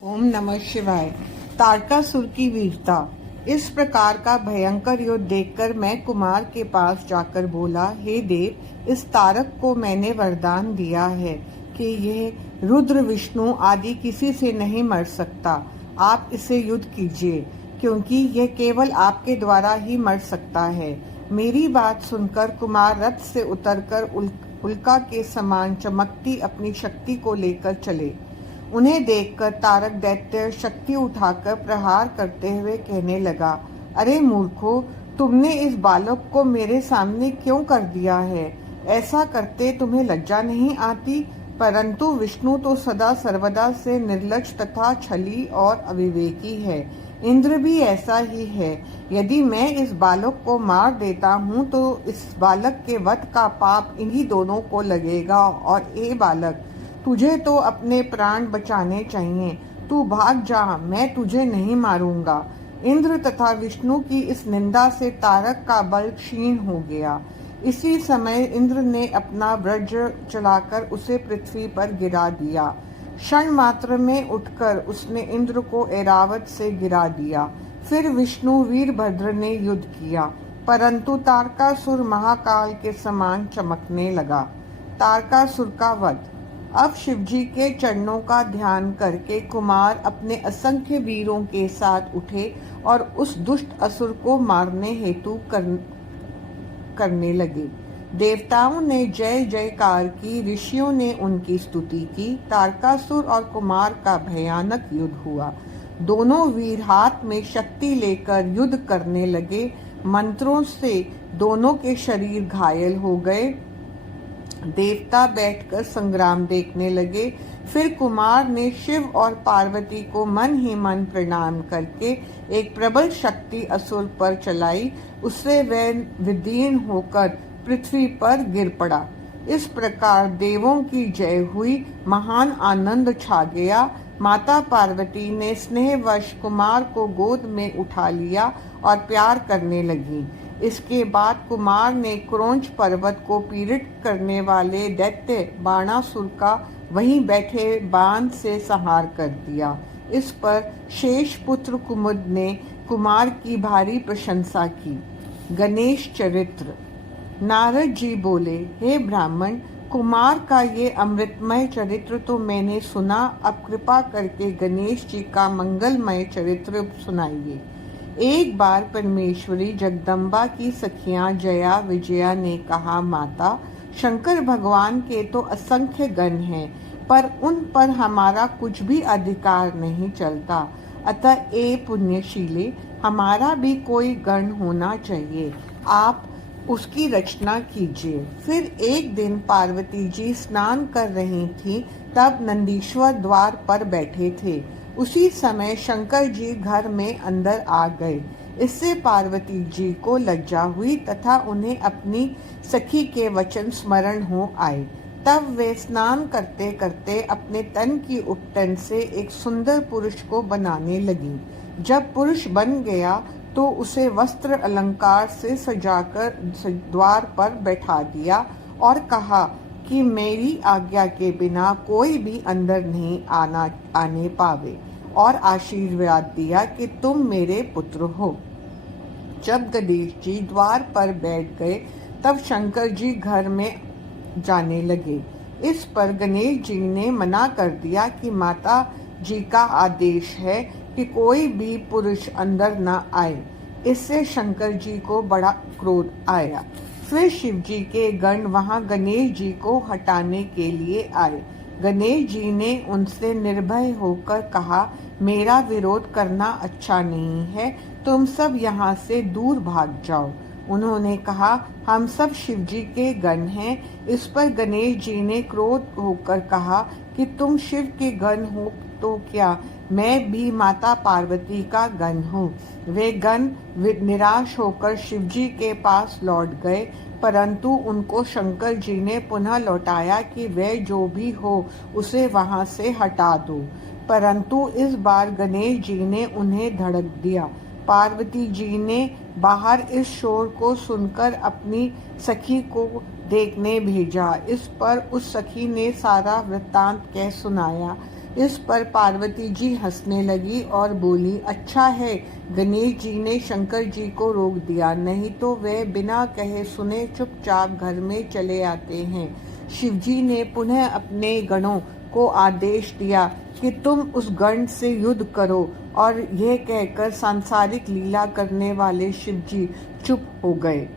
ओम नमः शिवाय। तारकासुर की वीरता। इस प्रकार का भयंकर युद्ध देखकर मैं कुमार के पास जाकर बोला, हे देव, इस तारक को मैंने वरदान दिया है कि यह रुद्र विष्णु आदि किसी से नहीं मर सकता। आप इसे युद्ध कीजिए, क्योंकि यह केवल आपके द्वारा ही मर सकता है। मेरी बात सुनकर कुमार रथ से उतरकर उल्का के समान चमकती अपनी शक्ति को लेकर चले। उन्हें देखकर तारक दैत्य शक्ति उठाकर प्रहार करते हुए कहने लगा, अरे मूर्खों, तुमने इस बालक को मेरे सामने क्यों कर दिया है? ऐसा करते तुम्हें लज्जा नहीं आती? परंतु विष्णु तो सदा सर्वदा से निर्लज्ज तथा छली और अविवेकी है। इंद्र भी ऐसा ही है। यदि मैं इस बालक को मार देता हूँ तो इस बालक के वध का पाप इन्हीं दोनों को लगेगा। और ए बालक, तुझे तो अपने प्राण बचाने चाहिए। तू भाग जा, मैं तुझे नहीं मारूंगा। इंद्र तथा विष्णु की इस निंदा से तारक का बल क्षीण हो गया। इसी समय इंद्र ने अपना वज्र चलाकर उसे पृथ्वी पर गिरा दिया। क्षण मात्र में उठकर उसने इंद्र को ऐरावत से गिरा दिया। फिर विष्णु वीरभद्र ने युद्ध किया, परंतु तारकासुर महाकाल के समान चमकने लगा। तारकासुर का वध। अब शिवजी के चरणों का ध्यान करके कुमार अपने असंख्य वीरों के साथ उठे और उस दुष्ट असुर को मारने हेतु करने लगे। देवताओं ने जय जयकार की, ऋषियों ने उनकी स्तुति की। तारकासुर और कुमार का भयानक युद्ध हुआ। दोनों वीर हाथ में शक्ति लेकर युद्ध करने लगे। मंत्रों से दोनों के शरीर घायल हो गए। देवता बैठकर संग्राम देखने लगे। फिर कुमार ने शिव और पार्वती को मन ही मन प्रणाम करके एक प्रबल शक्ति असुर पर चलाई। उससे वह विदीर्ण होकर पृथ्वी पर गिर पड़ा। इस प्रकार देवों की जय हुई। महान आनंद छा गया। माता पार्वती ने स्नेहवश कुमार को गोद में उठा लिया और प्यार करने लगी। इसके बाद कुमार ने क्रोंच पर्वत को पीड़ित करने वाले दैत्य बाणासुर का वहीं बैठे बाण से संहार कर दिया। इस पर शेष पुत्र कुमुद ने कुमार की भारी प्रशंसा की। गणेश चरित्र। नारद जी बोले, हे ब्राह्मण, कुमार का ये अमृतमय चरित्र तो मैंने सुना। अब कृपा करके गणेश जी का मंगलमय चरित्र सुनाइए। एक बार परमेश्वरी जगदम्बा की सखियां जया विजया ने कहा, माता, शंकर भगवान के तो असंख्य गण हैं, पर उन पर हमारा कुछ भी अधिकार नहीं चलता। अतः ए पुण्यशीले, हमारा भी कोई गण होना चाहिए। आप उसकी रचना कीजिए। फिर एक दिन पार्वती जी स्नान कर रही थीं, तब नंदीश्वर द्वार पर बैठे थे। उसी समय शंकर जी घर में अंदर आ गए। इससे पार्वती जी को लज्जा हुई तथा उन्हें अपनी सखी के वचन स्मरण हो आए। तब वे स्नान करते करते अपने तन की उपटन से एक सुंदर पुरुष को बनाने लगी। जब पुरुष बन गया तो उसे वस्त्र अलंकार से सजाकर द्वार पर बैठा दिया और कहा कि मेरी आज्ञा के बिना कोई भी अंदर नहीं आने पावे, और आशीर्वाद दिया कि तुम मेरे पुत्र हो। जब गणेश जी द्वार पर बैठ गए तब शंकर जी घर में जाने लगे। इस पर गणेश जी ने मना कर दिया कि माता जी का आदेश है कि कोई भी पुरुष अंदर न आए। इससे शंकर जी को बड़ा क्रोध आया। फिर शिव जी के गण वहां गणेश जी को हटाने के लिए आए। गणेश जी ने उनसे निर्भय होकर कहा, मेरा विरोध करना अच्छा नहीं है, तुम सब यहाँ से दूर भाग जाओ। उन्होंने कहा, हम सब शिव जी के गण हैं। इस पर गणेश जी ने क्रोध होकर कहा कि तुम शिव के गण हो तो क्या, मैं भी माता पार्वती का गण हूँ। वे गण निराश होकर शिव जी के पास लौट गए, परंतु उनको शंकर जी ने पुनः लौटाया कि वह जो भी हो उसे वहां से हटा दो। परंतु इस बार गणेश जी ने उन्हें धड़क दिया। पार्वती जी ने बाहर इस शोर को सुनकर अपनी सखी को देखने भेजा। इस पर उस सखी ने सारा वृत्तांत कह सुनाया। इस पर पार्वती जी हंसने लगी और बोली, अच्छा है गणेश जी ने शंकर जी को रोक दिया, नहीं तो वे बिना कहे सुने चुपचाप घर में चले आते हैं। शिवजी ने पुनः अपने गणों को आदेश दिया कि तुम उस गण से युद्ध करो, और यह कहकर सांसारिक लीला करने वाले शिवजी चुप हो गए।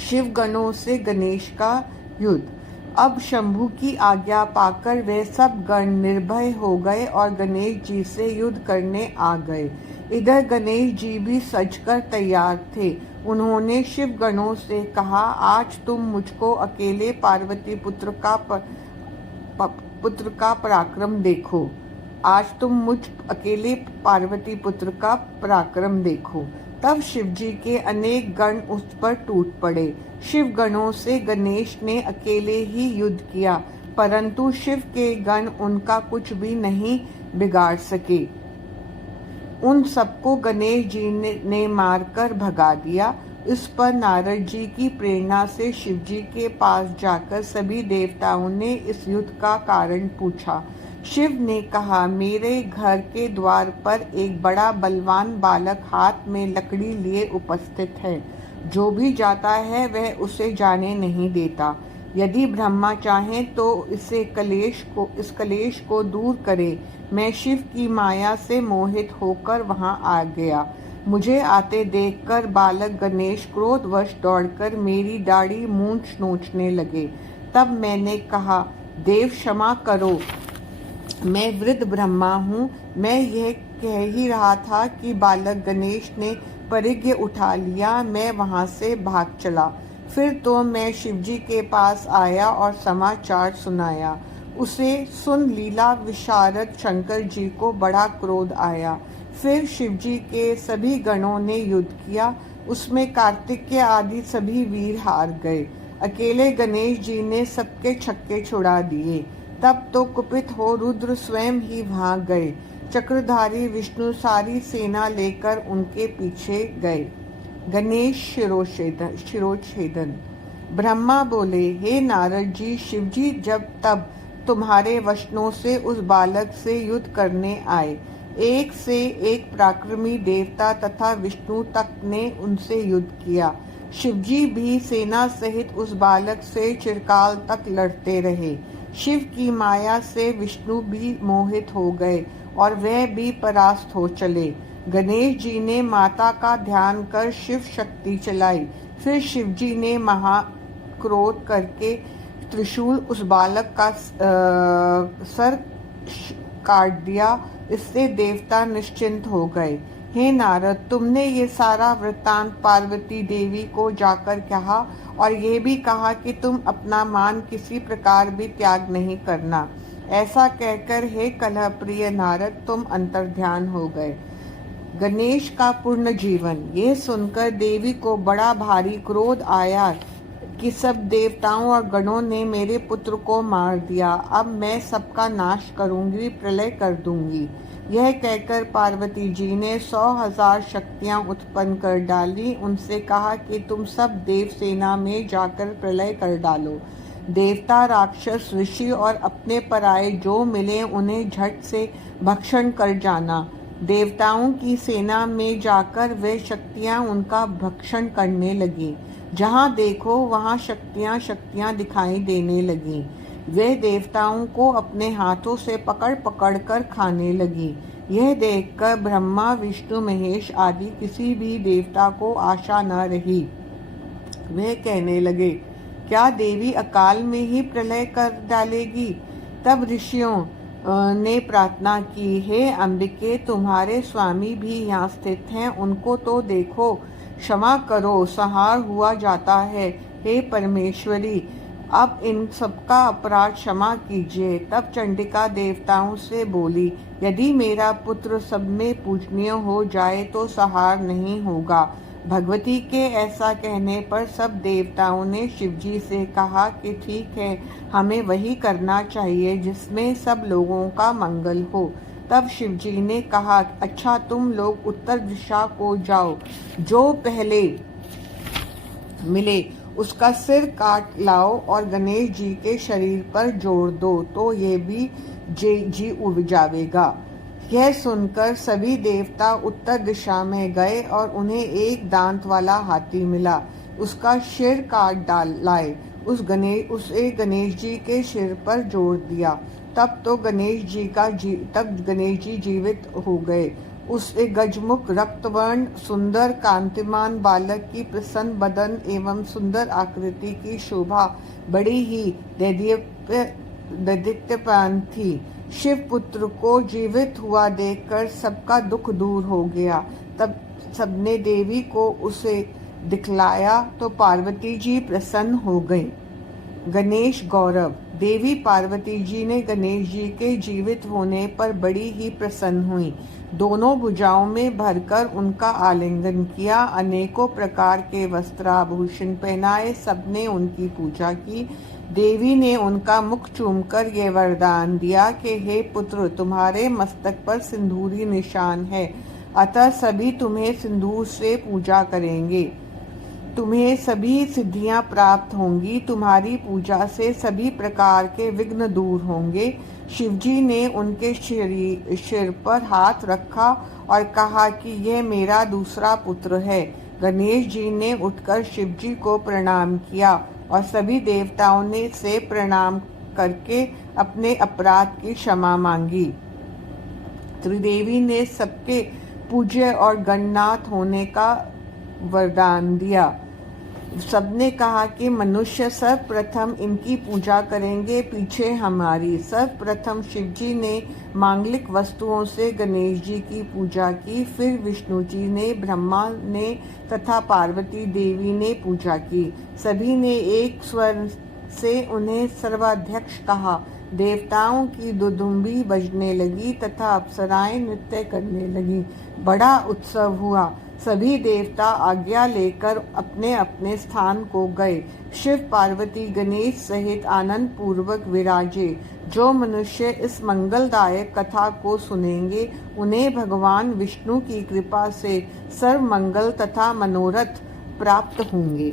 शिव गणों से गणेश का युद्ध। अब शंभु की आज्ञा पाकर वे सब गण निर्भय हो गए और गणेश जी से युद्ध करने आ गए। इधर गणेश जी भी सजकर तैयार थे। उन्होंने शिव गणों से कहा, आज तुम मुझको अकेले पार्वती पुत्र का पराक्रम देखो। आज तुम मुझ अकेले पार्वती पुत्र का पराक्रम देखो। तब शिवजी के अनेक गण उस पर टूट पड़े। शिव गणों से गणेश ने अकेले ही युद्ध किया, परंतु शिव के गण उनका कुछ भी नहीं बिगाड़ सके। उन सबको गणेश जी ने मारकर भगा दिया। इस पर नारद जी की प्रेरणा से शिवजी के पास जाकर सभी देवताओं ने इस युद्ध का कारण पूछा। शिव ने कहा, मेरे घर के द्वार पर एक बड़ा बलवान बालक हाथ में लकड़ी लिए उपस्थित है। जो भी जाता है वह उसे जाने नहीं देता। यदि ब्रह्मा चाहें तो इस कलेश को दूर करे। मैं शिव की माया से मोहित होकर वहां आ गया। मुझे आते देखकर बालक गणेश क्रोधवश दौड़कर मेरी दाढ़ी मूंछ नोचने लगे। तब मैंने कहा, देव क्षमा करो, मैं वृद्ध ब्रह्मा हूँ। मैं यह कह ही रहा था कि बालक गणेश ने परिघ उठा लिया। मैं वहां से भाग चला। फिर तो मैं शिवजी के पास आया और समाचार सुनाया। उसे सुन लीला विशारद शंकर जी को बड़ा क्रोध आया। फिर शिवजी के सभी गणों ने युद्ध किया। उसमें कार्तिकेय आदि सभी वीर हार गए। अकेले गणेश जी ने सबके छक्के छुड़ा दिए। तब तो कुपित हो रुद्र स्वयं ही भाग गए। चक्रधारी विष्णु सारी सेना लेकर उनके पीछे गए। गणेश शिरोच्छेदन। ब्रह्मा बोले, हे नारद जी, शिवजी जब तब तुम्हारे वचनों से उस बालक से युद्ध करने आए। एक से एक पराक्रमी देवता तथा विष्णु तक ने उनसे युद्ध किया। शिवजी भी सेना सहित उस बालक से चिरकाल तक लड़ते रहे। शिव की माया से विष्णु भी मोहित हो गए और वह भी परास्त हो चले। गणेश जी ने माता का ध्यान कर शिव शक्ति चलाई। फिर शिवजी ने महाक्रोध करके त्रिशूल उस बालक का सर काट दिया। इससे देवता निश्चिंत हो गए। हे नारद, तुमने ये सारा वृत्तांत पार्वती देवी को जाकर कहा और ये भी कहा कि तुम अपना मान किसी प्रकार भी त्याग नहीं करना। ऐसा कहकर हे कलह प्रिय नारद, तुम अंतर्ध्यान हो गए। गणेश का पूर्ण जीवन। ये सुनकर देवी को बड़ा भारी क्रोध आया कि सब देवताओं और गणों ने मेरे पुत्र को मार दिया। अब मैं सबका नाश करूंगी, प्रलय कर दूंगी। यह कहकर पार्वती जी ने 100,000 शक्तियां उत्पन्न कर डाली। उनसे कहा कि तुम सब देव सेना में जाकर प्रलय कर डालो। देवता, राक्षस, ऋषि और अपने पराये जो मिले उन्हें झट से भक्षण कर जाना। देवताओं की सेना में जाकर वे शक्तियां उनका भक्षण करने लगी। जहाँ देखो वहाँ शक्तियां दिखाई देने लगी। वे देवताओं को अपने हाथों से पकड़ पकड़ कर खाने लगी। यह देखकर ब्रह्मा, विष्णु, महेश आदि किसी भी देवता को आशा न रही। वे कहने लगे, क्या देवी अकाल में ही प्रलय कर डालेगी? तब ऋषियों ने प्रार्थना की, हे अंबिके, तुम्हारे स्वामी भी यहाँ स्थित हैं, उनको तो देखो, क्षमा करो, संहार हुआ जाता है। हे परमेश्वरी, अब इन सबका अपराध क्षमा कीजिए। तब चंडिका देवताओं से बोली, यदि मेरा पुत्र सब में पूजनीय हो जाए तो संहार नहीं होगा। भगवती के ऐसा कहने पर सब देवताओं ने शिवजी से कहा कि ठीक है, हमें वही करना चाहिए जिसमें सब लोगों का मंगल हो। तब शिवजी ने कहा, अच्छा तुम लोग उत्तर दिशा को जाओ, जो पहले मिले उसका सिर काट लाओ और गणेश जी के शरीर पर जोड़ दो, तो ये भी जी उपजावेगा। यह सुनकर सभी देवता उत्तर दिशा में गए और उन्हें एक दांत वाला हाथी मिला। उसका सिर काट लाए उसे गणेश जी के सिर पर जोड़ दिया। तब गणेश जी जीवित हो गए। उस गजमुख रक्तवर्ण सुंदर कांतिमान बालक की प्रसन्न बदन एवं सुंदर आकृति की शोभा बड़ी ही दैदीप्यमान थी। शिव पुत्र को जीवित हुआ देखकर सबका दुख दूर हो गया। तब सबने देवी को उसे दिखलाया तो पार्वती जी प्रसन्न हो गई। गणेश गौरव। देवी पार्वती जी ने गणेश जी के जीवित होने पर बड़ी ही प्रसन्न हुई। दोनों भुजाओं में भरकर उनका आलिंगन किया, अनेकों प्रकार के वस्त्राभूषण पहनाए, सबने उनकी पूजा की। देवी ने उनका मुख चूमकर यह वरदान दिया कि हे पुत्र, तुम्हारे मस्तक पर सिंदूरी निशान है, अतः सभी तुम्हें सिंदूर से पूजा करेंगे। तुम्हें सभी सिद्धियां प्राप्त होंगी। तुम्हारी पूजा से सभी प्रकार के विघ्न दूर होंगे। शिवजी ने उनके सिर पर हाथ रखा और कहा कि यह मेरा दूसरा पुत्र है। गणेश जी ने उठकर शिवजी को प्रणाम किया और सभी देवताओं ने से प्रणाम करके अपने अपराध की क्षमा मांगी। त्रिदेवी ने सबके पूज्य और गणनाथ होने का वरदान दिया। सबने कहा कि मनुष्य सर्वप्रथम इनकी पूजा करेंगे, पीछे हमारी। सर्वप्रथम शिवजी ने मांगलिक वस्तुओं से गणेश जी की पूजा की, फिर विष्णु जी ने, ब्रह्मा ने तथा पार्वती देवी ने पूजा की। सभी ने एक स्वर से उन्हें सर्वाध्यक्ष कहा। देवताओं की दुदुम्बी बजने लगी तथा अप्सराएं नृत्य करने लगी। बड़ा उत्सव हुआ। सभी देवता आज्ञा लेकर अपने अपने स्थान को गए। शिव पार्वती गणेश सहित आनंद पूर्वक विराजे। जो मनुष्य इस मंगलदायक कथा को सुनेंगे, उन्हें भगवान विष्णु की कृपा से सर्व मंगल तथा मनोरथ प्राप्त होंगे।